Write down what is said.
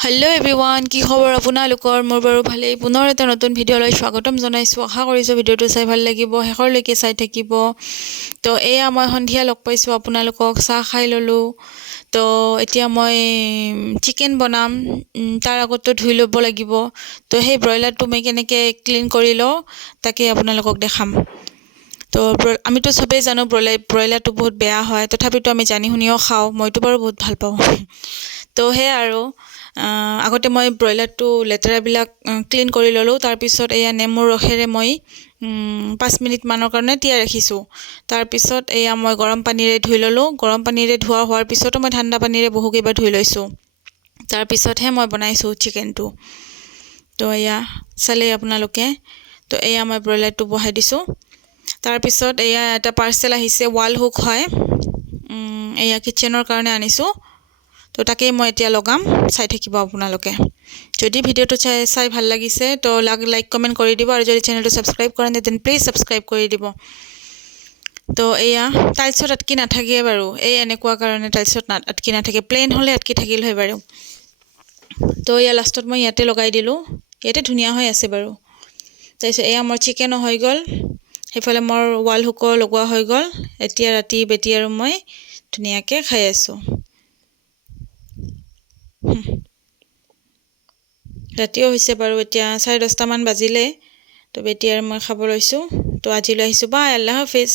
Hello' everyone, কি খবৰ আপোনালোকৰ? মোৰ বাৰু ভালেই। পুনৰ এটা নতুন ভিডিঅ'লৈ স্বাগতম জনাইছোঁ। আশা কৰিছোঁ ভিডিঅ'টো চাই ভাল লাগিব, শেষৰলৈকে চাই থাকিব। তো এয়া মই সন্ধিয়া লগ পাইছোঁ আপোনালোকক, চাহ খাই ল'লোঁ। তো এতিয়া মই চিকেন বনাম, তাৰ আগতো ধুই ল'ব লাগিব। তো সেই ব্ৰইলাৰটো মই কেনেকৈ ক্লিন কৰি লওঁ তাকে আপোনালোকক দেখাম। তো আমিতো চবেই জানো ব্ৰইলাৰটো বহুত বেয়া হয়, তথাপিতো আমি জানি শুনিও খাওঁ। মইতো বাৰু বহুত ভাল পাওঁ। তো সেয়া আৰু আগতে মই ব্ৰইলাৰটো লেতেৰাবিলাক ক্লিন কৰি ল'লোঁ। তাৰপিছত এয়া নেমুৰ ৰসেৰে মই 5 মিনিটমানৰ কাৰণে তিয়াই ৰাখিছোঁ। তাৰপিছত এয়া মই গৰম পানীৰে ধুই ল'লোঁ। গৰম পানীৰে ধোৱা হোৱাৰ পিছতো মই ঠাণ্ডা পানীৰে বহুকেইবাৰ ধুই লৈছোঁ। তাৰপিছতহে মই বনাইছোঁ চিকেনটো। তো এয়া চালেই আপোনালোকে। তো এয়া মই ব্ৰইলাৰটো বহাই দিছোঁ। তাৰপিছত এয়া এটা পাৰ্চেল আহিছে, ৱাল হুক হয়, এয়া কিটচেনৰ কাৰণে আনিছোঁ। তো তাকেই মই এতিয়া লগাম, চাই থাকিব আপোনালোকে। যদি ভিডিঅ'টো চাই ভাল লাগিছে তো লাইক কমেণ্ট কৰি দিব, আৰু যদি চেনেলটো ছাবস্ক্ৰাইব কৰা নাই দেন প্লিজ ছাবস্ক্ৰাইব কৰি দিব। তো এয়া টাইলছত আটকি নাথাকে বাৰু, এই এনেকুৱা কাৰণে টাইলছত আটকি নাথাকে, প্লেইন হ'লে আটকি থাকিল হয় বাৰু। তো এয়া লাষ্টত মই ইয়াতে লগাই দিলোঁ, ইয়াতে ধুনীয়া হৈ আছে বাৰু। তাৰপিছত এয়া মোৰ চিকেনো হৈ গ'ল, সেইফালে মোৰ ৱাল হুকো লগোৱা হৈ গ'ল। এতিয়া ৰাতি বেটি আৰু মই ধুনীয়াকৈ খাই আছোঁ। ৰাতিও হৈছে বাৰু, এতিয়া 10:30মান বাজিলে। তো বেটি আৰু মই খাব লৈছোঁ। তো আজিলৈ আহিছোঁ, বাই, আল্লাহ হাফিজ।